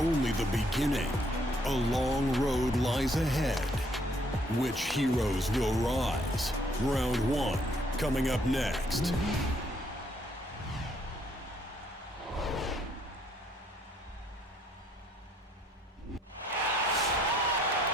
only the beginning. A long road lies ahead. Which heroes will rise? Round 1, coming up next.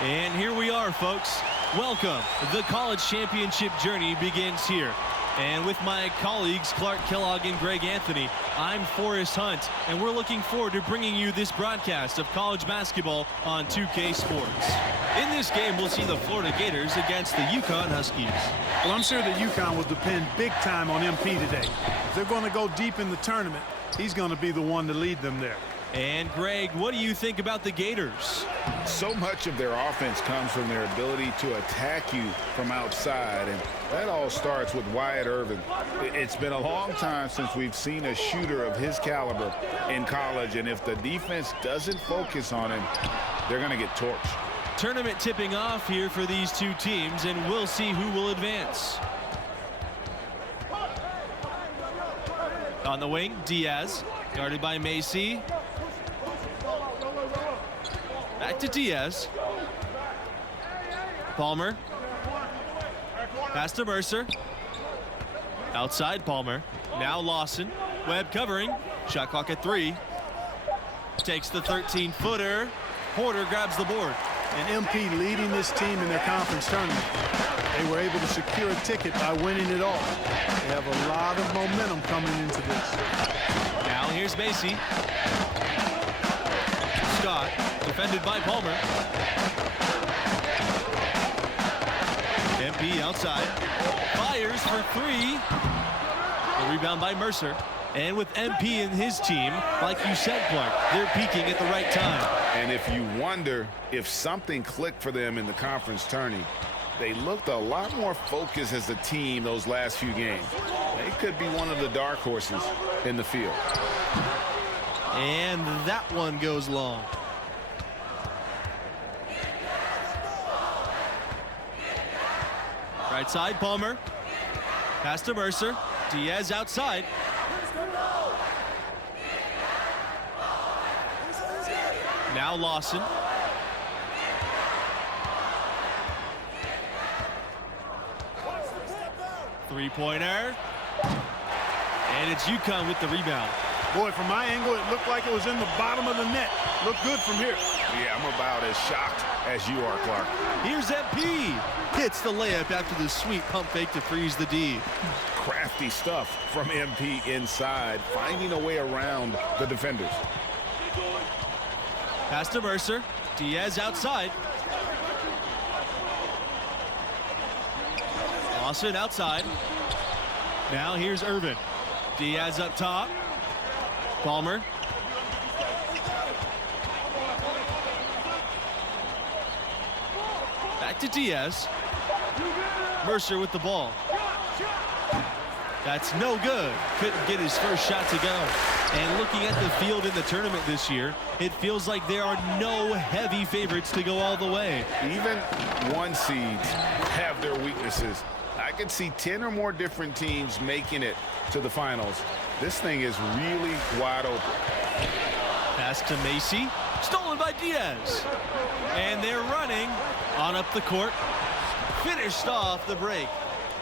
And here we are, folks. Welcome. The college championship journey begins here. And with my colleagues, Clark Kellogg and Greg Anthony, I'm Forrest Hunt, and we're looking forward to bringing you this broadcast of college basketball on 2K Sports. In this game, we'll see the Florida Gators against the UConn Huskies. Well, I'm sure that UConn will depend big time on MP today. If they're going to go deep in the tournament, he's going to be the one to lead them there. And Greg, what do you think about the Gators? So much of their offense comes from their ability to attack you from outside, and that all starts with Wyatt Irvin. It's been a long time since we've seen a shooter of his caliber in college, and if the defense doesn't focus on him, they're going to get torched. Tournament tipping off here for these two teams, and we'll see who will advance. On the wing, Diaz, guarded by Macy. Back to Diaz. Palmer. Pass to Mercer. Outside Palmer. Now Lawson. Webb covering. Shot clock at 3. Takes the 13-footer. Porter grabs the board. And MP leading this team in their conference tournament. They were able to secure a ticket by winning it all. They have a lot of momentum coming into this. Now here's Macy. Scott, defended by Palmer. MP outside. Fires for 3. The rebound by Mercer. And with MP and his team, like you said, Clark, they're peaking at the right time. And if you wonder if something clicked for them in the conference tourney, they looked a lot more focused as a team those last few games. They could be one of the dark horses in the field. And that one goes long. Right side, Palmer. Pass to Mercer. Diaz outside. Now Lawson. Three-pointer. And it's UConn with the rebound. Boy, from my angle, it looked like it was in the bottom of the net. Looked good from here. Yeah, I'm about as shocked as you are, Clark. Here's MP. Hits the layup after the sweet pump fake to freeze the D. Crafty stuff from MP inside, finding a way around the defenders. Pass to Mercer. Diaz outside. Lawson outside. Now here's Irvin. Diaz up top. Palmer. Back to Diaz. Mercer with the ball. That's no good. Couldn't get his first shot to go. And looking at the field in the tournament this year, it feels like there are no heavy favorites to go all the way. Even 1 seeds have their weaknesses. I could see 10 or more different teams making it to the finals. This thing is really wide open. Pass to Macy. Stolen by Diaz. And they're running on up the court. Finished off the break.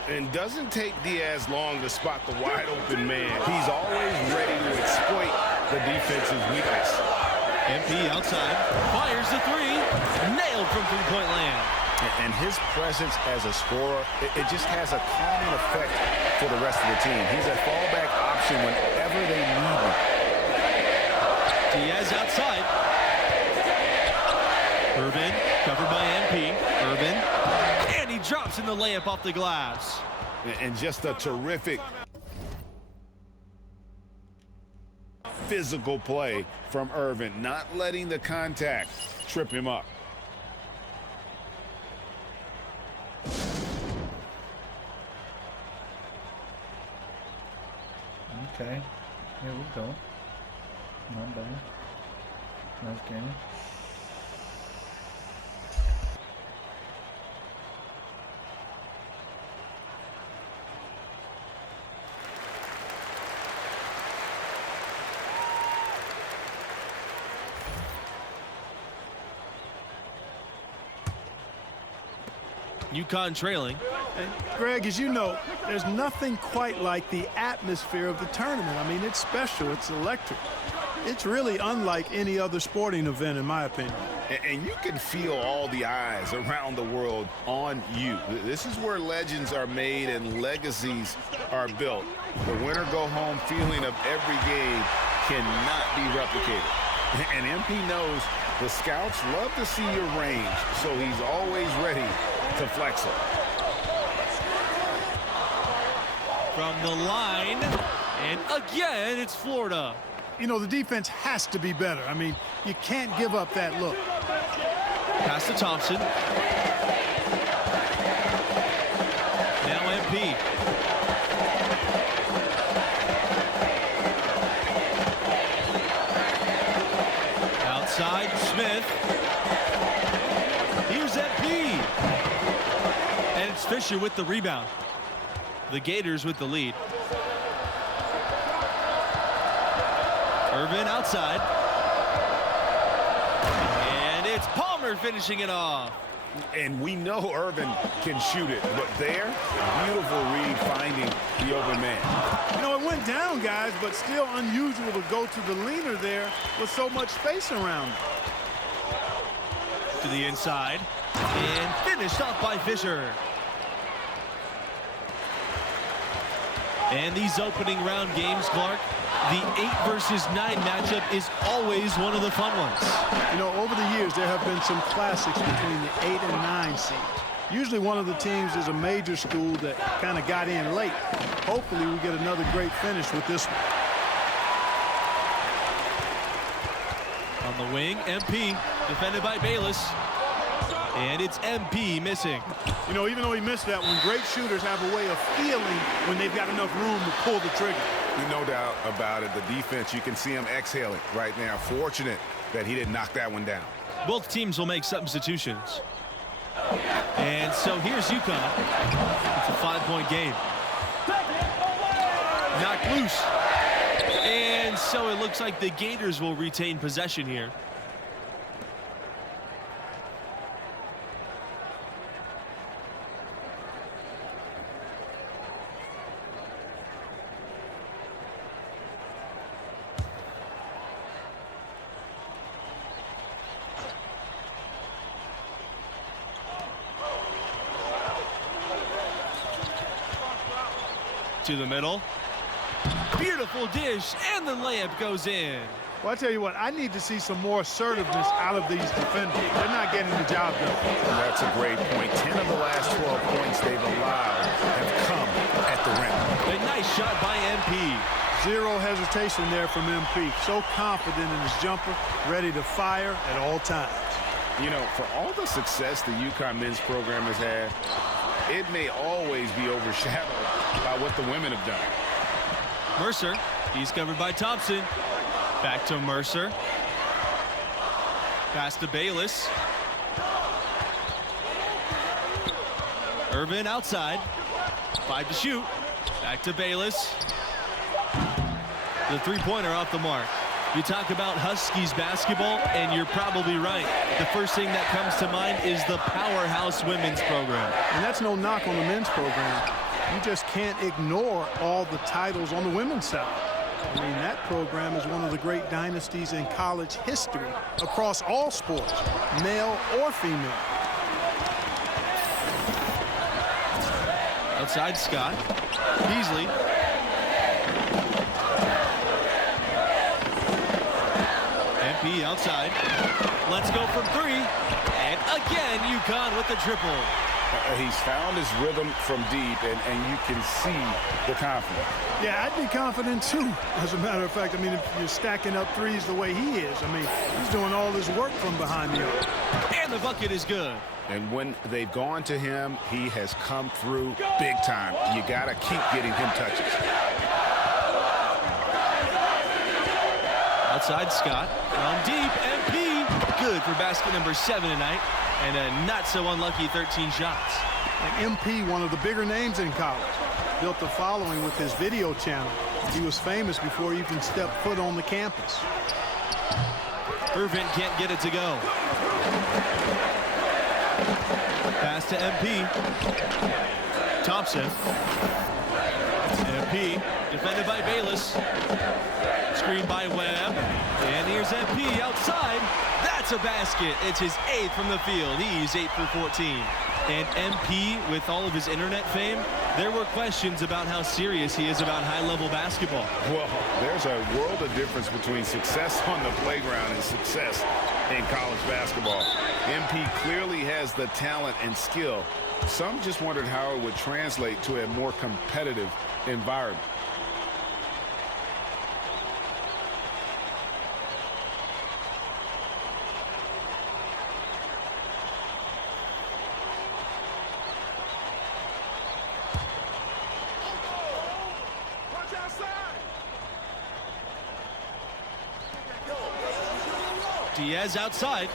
And doesn't take Diaz long to spot the wide open man. He's always ready to exploit the defense's weakness. MP outside. Fires the 3. Nailed from three-point land. And his presence as a scorer, it just has a calming effect for the rest of the team. He's a fallback option whenever they need him. Diaz outside. Irvin, covered by MP. Irvin, and he drops in the layup off the glass. And just a terrific physical play from Irvin, not letting the contact trip him up. Okay, here we go. Not bad. Nice game. UConn trailing. And Greg, as you know, there's nothing quite like the atmosphere of the tournament. I mean, it's special. It's electric. It's really unlike any other sporting event, in my opinion. And you can feel all the eyes around the world on you. This is where legends are made and legacies are built. The winner go home feeling of every game cannot be replicated. And MP knows the scouts love to see your range, so he's always ready to flex it. From the line, and again, it's Florida. You know, the defense has to be better. I mean, you can't give up that look. Pass to Thompson. Now MP. Outside, Smith. Here's MP. And it's Fisher with the rebound. The Gators with the lead. Irvin outside. And it's Palmer finishing it off. And we know Irvin can shoot it, but there, beautiful read finding the open man. You know, it went down, guys, but still unusual to go to the leaner there with so much space around. To the inside. And finished off by Fisher. And these opening round games, Clark, the 8 versus 9 matchup is always one of the fun ones. You know, over the years, there have been some classics between the 8 and 9 seeds. Usually one of the teams is a major school that kind of got in late. Hopefully we get another great finish with this one. On the wing, MP, defended by Bayless. And it's MP missing. You know, even though he missed that one, great shooters have a way of feeling when they've got enough room to pull the trigger. No doubt about it. The defense, you can see him exhaling right now. Fortunate that he didn't knock that one down. Both teams will make substitutions. And so here's UConn. It's a 5-point game. Knocked loose. And so it looks like the Gators will retain possession here. To the middle. Beautiful dish, and the layup goes in. Well, I tell you what, I need to see some more assertiveness out of these defenders. They're not getting the job done. That's a great point. 10 of the last 12 points they've allowed have come at the rim. A nice shot by MP. Zero hesitation there from MP. So confident in his jumper, ready to fire at all times. You know, for all the success the UConn men's program has had, it may always be overshadowed by what the women have done. Mercer, he's covered by Thompson. Back to Mercer. Pass to Bayless. Irvin outside. 5 to shoot. Back to Bayless. The three-pointer off the mark. You talk about Huskies basketball, and you're probably right. The first thing that comes to mind is the powerhouse women's program. And that's no knock on the men's program. You just can't ignore all the titles on the women's side. I mean, that program is one of the great dynasties in college history across all sports, male or female. Outside Scott. Beasley. MP outside. Let's go from 3. And again, UConn with the triple. He's found his rhythm from deep, and you can see the confidence. Yeah, I'd be confident too, as a matter of fact. I mean, if you're stacking up threes the way he is, I mean, he's doing all this work from behind the arc. And the bucket is good. And when they've gone to him, he has come through big time. You got to keep getting him touches. Outside Scott. From deep, MP. Good for basket number 7 tonight. And a not-so-unlucky 13 shots. And MP, one of the bigger names in college, built a following with his video channel. He was famous before he even stepped foot on the campus. Irvin can't get it to go. Pass Pass to MP. Thompson. MP defended by Bayless. Screen by Webb. And here's MP outside. That's a basket. It's his 8th from the field. He's 8 for 14. And MP, with all of his internet fame, there were questions about how serious he is about high-level basketball. Well, there's a world of difference between success on the playground and success in college basketball. MP clearly has the talent and skill. Some just wondered how it would translate to a more competitive environment. Diaz outside.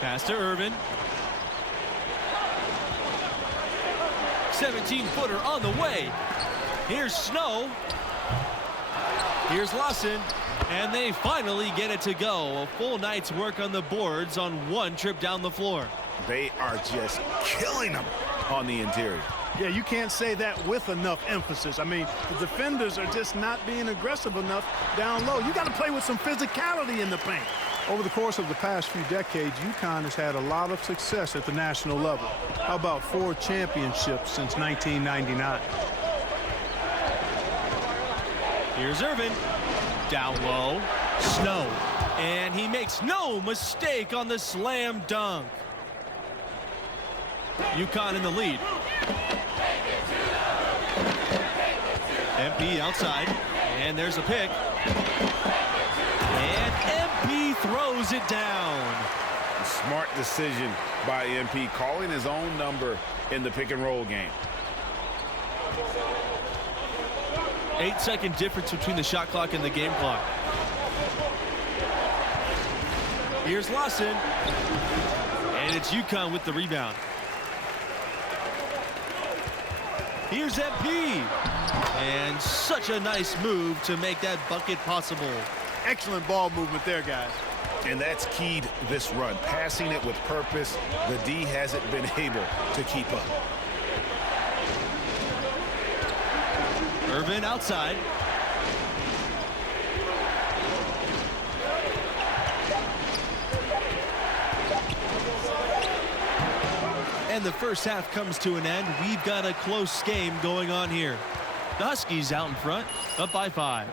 Pass to Irvin. 17-footer on the way. Here's Snow. Here's Lawson. And they finally get it to go. A full night's work on the boards on one trip down the floor. They are just killing them on the interior. Yeah, you can't say that with enough emphasis. I mean, the defenders are just not being aggressive enough down low. You got to play with some physicality in the paint. Over the course of the past few decades, UConn has had a lot of success at the national level. How about 4 championships since 1999? Here's Irvin. Down low. Snow. And he makes no mistake on the slam dunk. UConn in the lead. MP outside. And there's a pick. And MP throws it down. Smart decision by MP, calling his own number in the pick-and-roll game. 8-second difference between the shot clock and the game clock. Here's Lawson. And it's UConn with the rebound. Here's MP. And such a nice move to make that bucket possible. Excellent ball movement there, guys. And that's keyed this run. Passing it with purpose. The D hasn't been able to keep up. Irvin outside. And the first half comes to an end. We've got a close game going on here. The Huskies out in front, up by 5.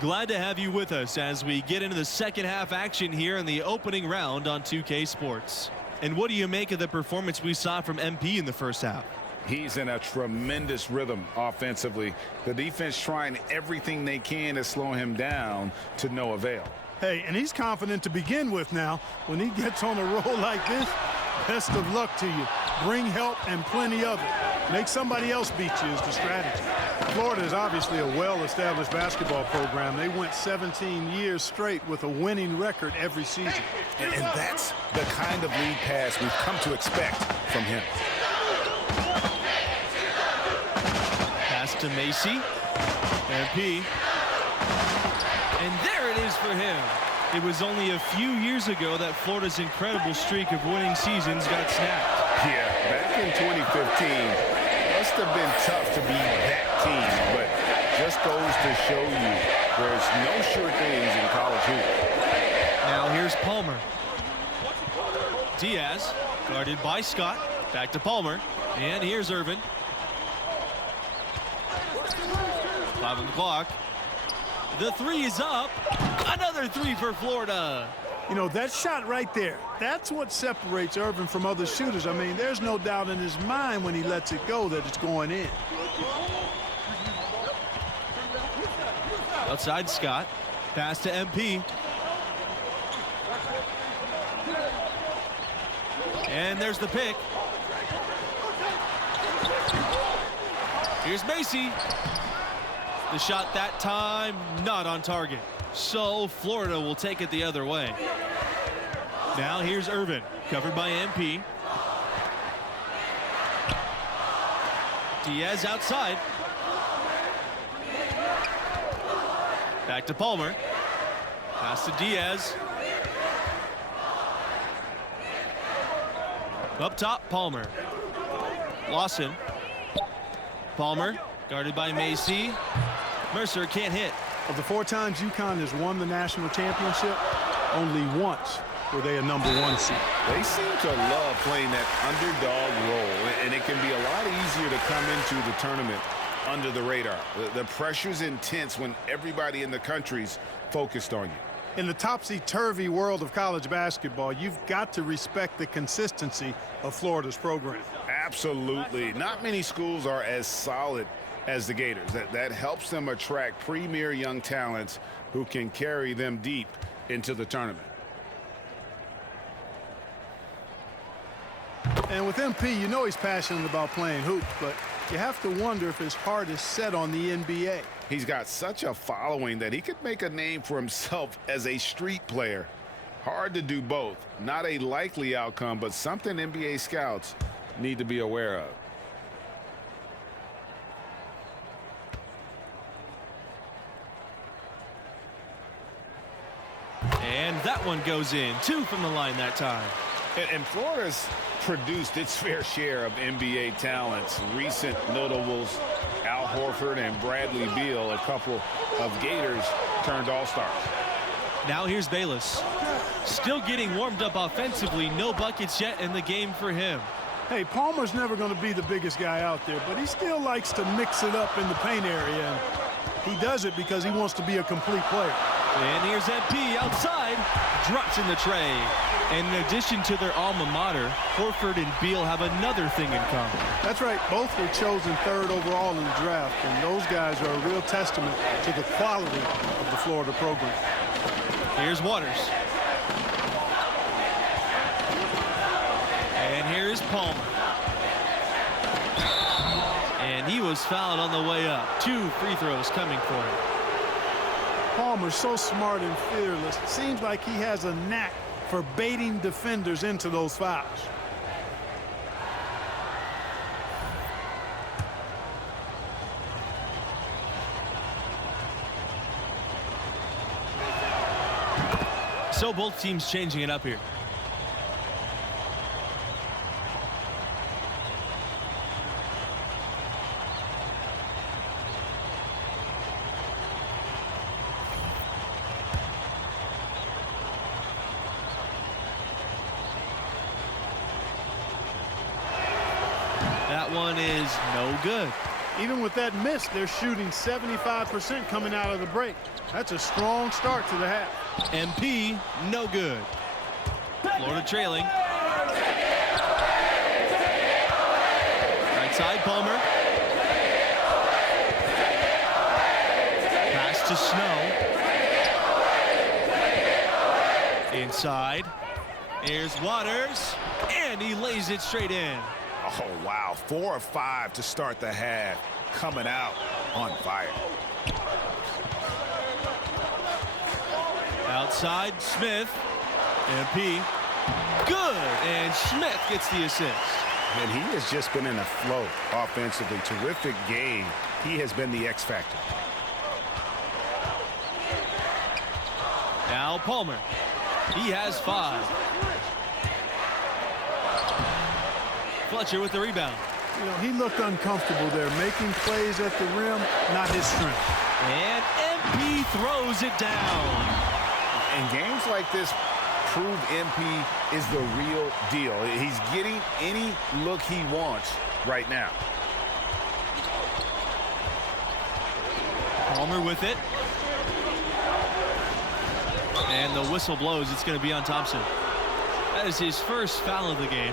Glad to have you with us as we get into the second half action here in the opening round on 2K Sports. And what do you make of the performance we saw from MP in the first half? He's in a tremendous rhythm offensively. The defense trying everything they can to slow him down to no avail. Hey, and he's confident to begin with now. When he gets on a roll like this, best of luck to you. Bring help and plenty of it. Make somebody else beat you is the strategy. Florida is obviously a well-established basketball program. They went 17 years straight with a winning record every season. And that's the kind of lead pass we've come to expect from him. Pass to Macy. MP. And there it is for him. It was only a few years ago that Florida's incredible streak of winning seasons got snapped. Yeah, back in 2015, must have been tough to be that team, but just goes to show you there's no sure things in college hoops. Now here's Palmer. Diaz, guarded by Scott. Back to Palmer. And here's Irvin. 5 on the clock. The 3 is up. Another 3 for Florida. You know, that shot right there, that's what separates Irvin from other shooters. I mean, there's no doubt in his mind when he lets it go that it's going in. Outside Scott. Pass to MP. And there's the pick. Here's Macy. The shot that time, not on target. So Florida will take it the other way. Now here's Irvin, covered by MP. Diaz outside. Back to Palmer. Pass to Diaz. Up top, Palmer. Lawson. Palmer, guarded by Macy. Mercer can't hit. Of the 4 times UConn has won the national championship, only once were they a #1 seed. They seem to love playing that underdog role, and it can be a lot easier to come into the tournament under the radar. The pressure's intense when everybody in the country's focused on you. In the topsy-turvy world of college basketball, you've got to respect the consistency of Florida's program. Absolutely. Not many schools are as solid as the Gators. That helps them attract premier young talents who can carry them deep into the tournament. And with MP, you know he's passionate about playing hoops, but you have to wonder if his heart is set on the NBA. He's got such a following that he could make a name for himself as a street player. Hard to do both. Not a likely outcome, but something NBA scouts need to be aware of. And that one goes in. 2 from the line that time. And Florida's produced its fair share of NBA talents. Recent notables, Al Horford and Bradley Beal, a couple of Gators turned all-stars. Now here's Bayless. Still getting warmed up offensively. No buckets yet in the game for him. Hey, Palmer's never going to be the biggest guy out there, but he still likes to mix it up in the paint area. And he does it because he wants to be a complete player. And here's MP outside. Drops in the tray. And in addition to their alma mater, Horford and Beal have another thing in common. That's right. Both were chosen 3rd overall in the draft, and those guys are a real testament to the quality of the Florida program. Here's Waters. And here's Palmer. And he was fouled on the way up. 2 free throws coming for him. Palmer's so smart and fearless. It seems like he has a knack for baiting defenders into those fouls. So both teams changing it up here. That one is no good. Even with that miss, they're shooting 75% coming out of the break. That's a strong start to the half. MP, no good. Florida trailing. Right side, Palmer. Pass to Snow. Inside. Here's Waters. And he lays it straight in. Oh, wow. 4 of 5 to start the half. Coming out on fire. Outside, Smith. MP. Good. And Smith gets the assist. And he has just been in a flow offensively. Terrific game. He has been the X factor. Now Palmer. He has 5. Fletcher with the rebound. You know, he looked uncomfortable there, making plays at the rim, not his strength. And MP throws it down. In games like this, prove MP is the real deal. He's getting any look he wants right now. Palmer with it. And the whistle blows. It's going to be on Thompson. That is his first foul of the game.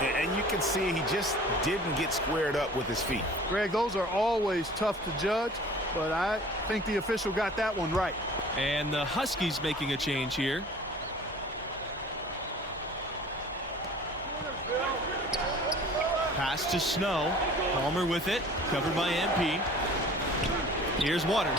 And you can see he just didn't get squared up with his feet. Greg, those are always tough to judge, but I think the official got that one right. And the Huskies making a change here. Pass to Snow. Palmer with it. Covered by MP. Here's Waters.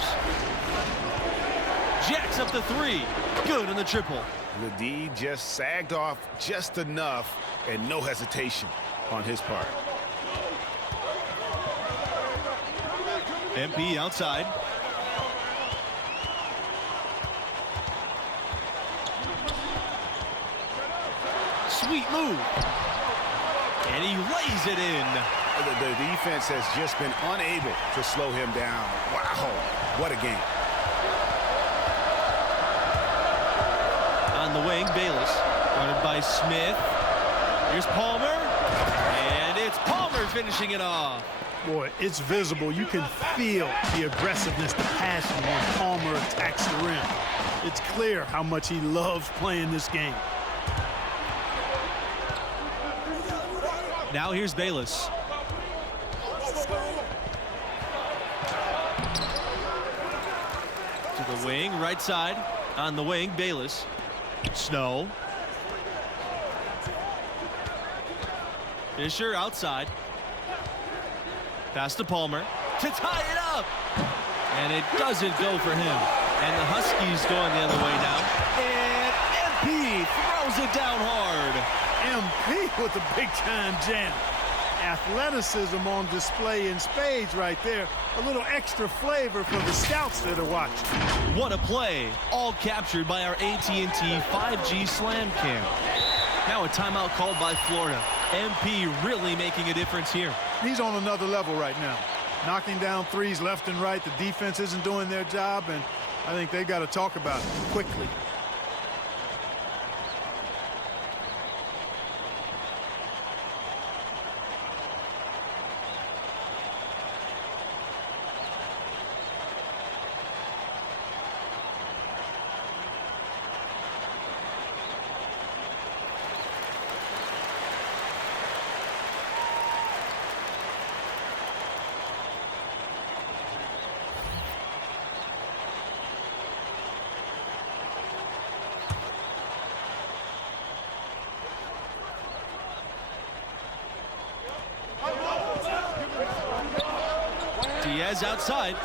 Jacks up the 3. Good on the triple. The D just sagged off just enough, and no hesitation on his part. MP outside. Sweet move. And he lays it in. The defense has just been unable to slow him down. Wow, what a game. On the wing, Bayless. Guarded by Smith. Here's Palmer. And it's Palmer finishing it off. Boy, it's visible. You can feel the aggressiveness, the passion when Palmer attacks the rim. It's clear how much he loves playing this game. Now here's Bayless. To the wing, right side. On the wing, Bayless. Snow. Fisher outside. Pass to Palmer to tie it up. And it doesn't go for him. And the Huskies going the other way now. And MP throws it down hard. MP with a big-time jam. Athleticism on display in spades right there. A little extra flavor for the scouts that are watching. What a play. All captured by our AT&T 5G Slam Cam. Now a timeout called by Florida. MP really making a difference here. He's on another level right now. Knocking down threes left and right. The defense isn't doing their job, and I think they've got to talk about it quickly. Diaz outside.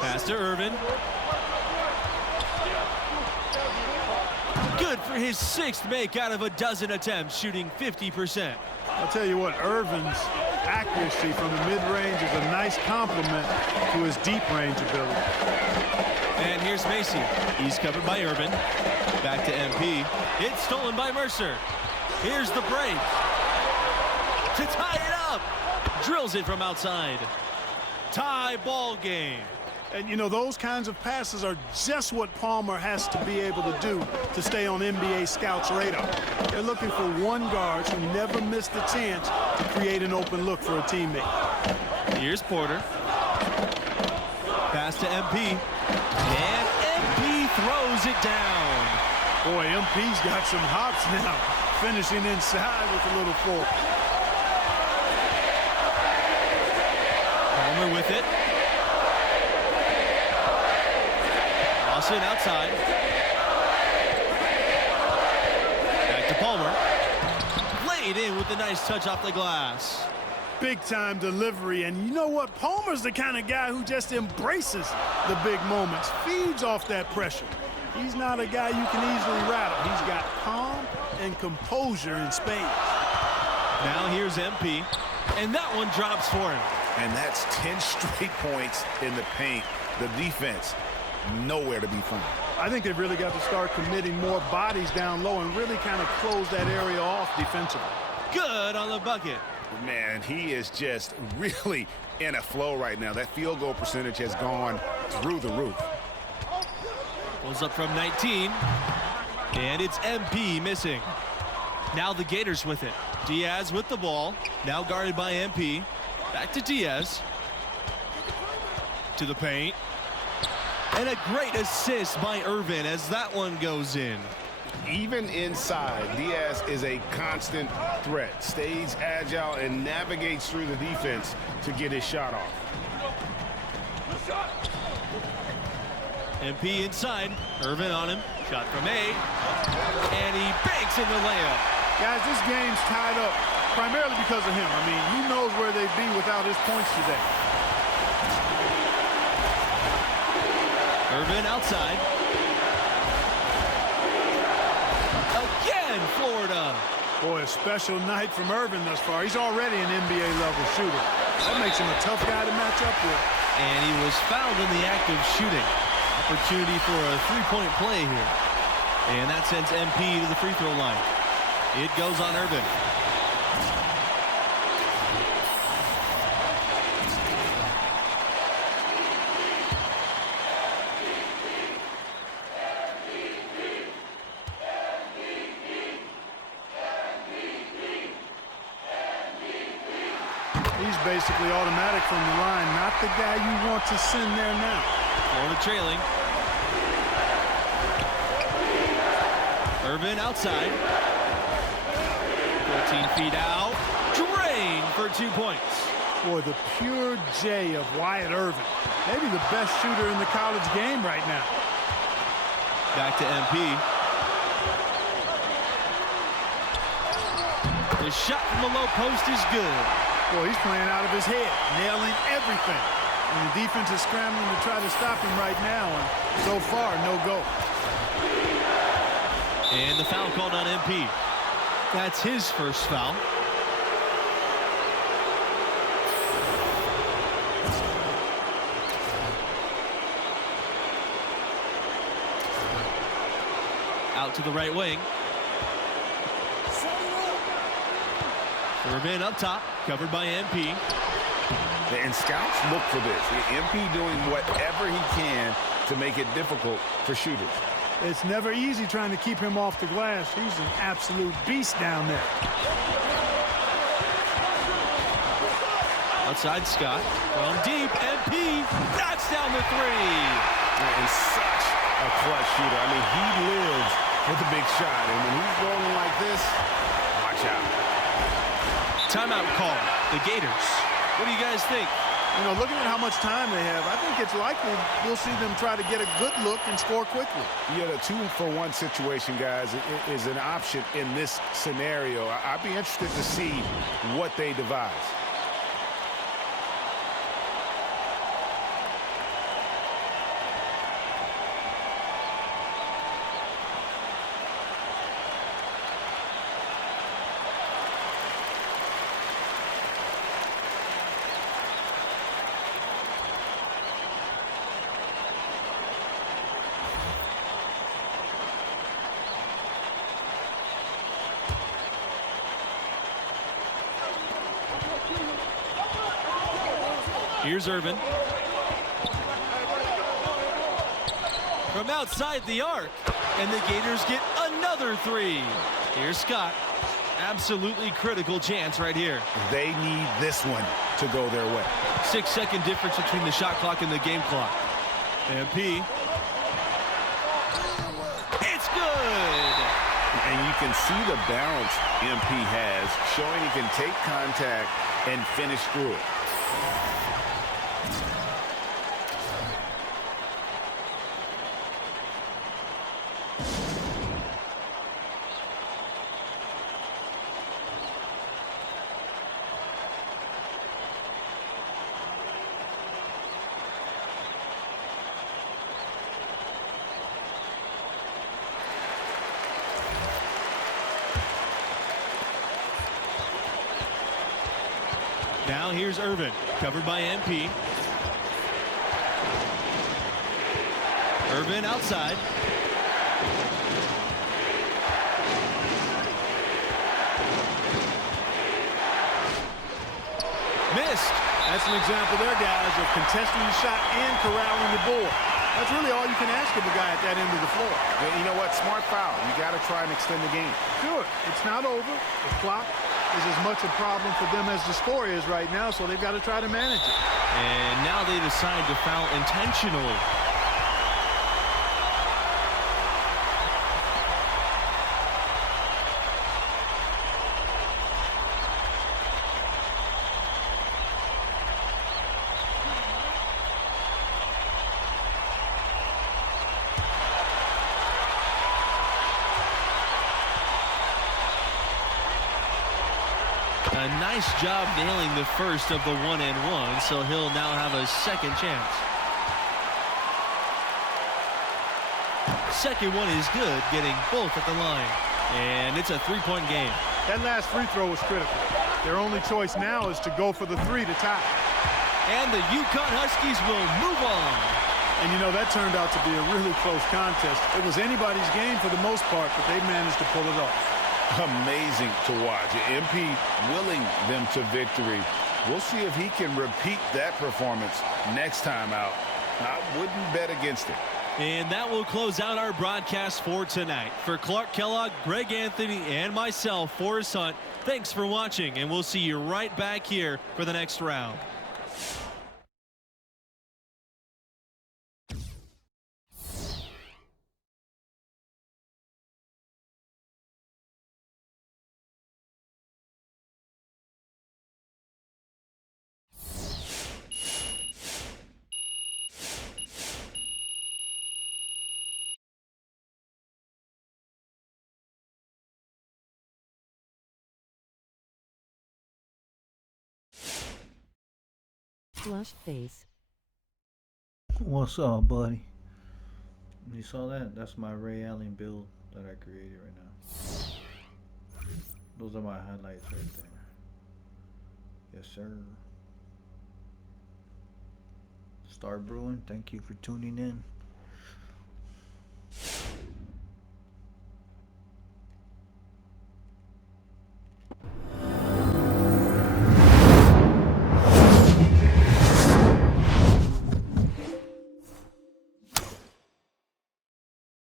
Pass to Irvin. Good for his sixth make out of a dozen attempts, shooting 50%. I'll tell you what, Irvin's accuracy from the mid-range is a nice complement to his deep-range ability. And here's Macy. He's covered by Irvin. Back to MP. It's stolen by Mercer. Here's the break. To tie it up. Drills it from outside. Tie ball game. And, you know, those kinds of passes are just what Palmer has to be able to do to stay on NBA scouts' radar. They're looking for one guard who never missed a chance to create an open look for a teammate. Here's Porter. Pass to MP. And MP throws it down. Boy, MP's got some hops now. Finishing inside with a little fork. Palmer with it. Lawson outside. Back to Palmer. Laid in with a nice touch off the glass. Big-time delivery, and you know what? Palmer's the kind of guy who just embraces the big moments, feeds off that pressure. He's not a guy you can easily rattle. He's got calm and composure in spades. Now here's MP, and that one drops for him. And that's 10 straight points in the paint. The defense, nowhere to be found. I think they've really got to start committing more bodies down low and really kind of close that area off defensively. Good on the bucket. Man, he is just really in a flow right now. That field goal percentage has gone through the roof. Pulls up from 19, and it's MP missing. Now the Gators with it. Diaz with the ball, now guarded by MP. Back to Diaz. To the paint. And a great assist by Irvin as that one goes in. Even inside, Diaz is a constant threat. Stays agile and navigates through the defense to get his shot off. MP inside. Irvin on him. Shot from 8. And he banks in the layup. Guys, this game's tied up primarily because of him. I mean, who knows where they'd be without his points today. Irvin outside. Again, Florida. Boy, a special night from Irvin thus far. He's already an NBA-level shooter. That makes him a tough guy to match up with. And he was fouled in the act of shooting. Opportunity for a three-point play here. And that sends MP to the free throw line. It goes on Irvin. He's basically automatic from the line, not the guy you want to send there now. Florida trailing. Irvin outside. 14 feet out. Drain for 2 points. Boy, the pure J of Wyatt Irvin. Maybe the best shooter in the college game right now. Back to MP. The shot from the low post is good. Boy, he's playing out of his head, nailing everything. And the defense is scrambling to try to stop him right now, and so far, no go. And the foul called on MP. That's his first foul. Out to the right wing. Irvin up top, covered by MP. And scouts look for this. MP doing whatever he can to make it difficult for shooters. It's never easy trying to keep him off the glass. He's an absolute beast down there. Outside Scott. From deep, MP knocks down the three. And such a clutch shooter. I mean, he lives with a big shot. And when he's rolling like this, watch out. Timeout call. The Gators. What do you guys think? You know, looking at how much time they have, I think it's likely we'll see them try to get a good look and score quickly. Yeah, the 2-for-1 situation, guys, is an option in this scenario. I'd be interested to see what they devise. Here's Irvin. From outside the arc. And the Gators get another three. Here's Scott. Absolutely critical chance right here. They need this one to go their way. 6-second difference between the shot clock and the game clock. MP. It's good. And you can see the balance MP has, showing he can take contact and finish through it. Now here's Irvin, covered by MP. Irvin outside. Missed. That's an example there, guys, of contesting the shot and corralling the board. That's really all you can ask of a guy at that end of the floor. And you know what? Smart foul. You got to try and extend the game. Sure, it's not over. The clock is as much a problem for them as the score is right now, so they've got to try to manage it. And now they decide to foul intentionally. A nice job nailing the first of the one-and-one, so he'll now have a second chance. Second one is good, getting both at the line. And it's a three-point game. That last free throw was critical. Their only choice now is to go for the three to tie. And the UConn Huskies will move on. And you know, that turned out to be a really close contest. It was anybody's game for the most part, but they managed to pull it off. Amazing to watch. MP willing them to victory. We'll see if he can repeat that performance next time out. I wouldn't bet against it. And that will close out our broadcast for tonight. For Clark Kellogg, Greg Anthony, and myself, Forrest Hunt, thanks for watching, and we'll see you right back here for the next round. Flush face. What's up, buddy? You saw that? That's my Ray Allen build that I created right now. Those are my highlights right there. Yes, sir. Star Brewing, thank you for tuning in.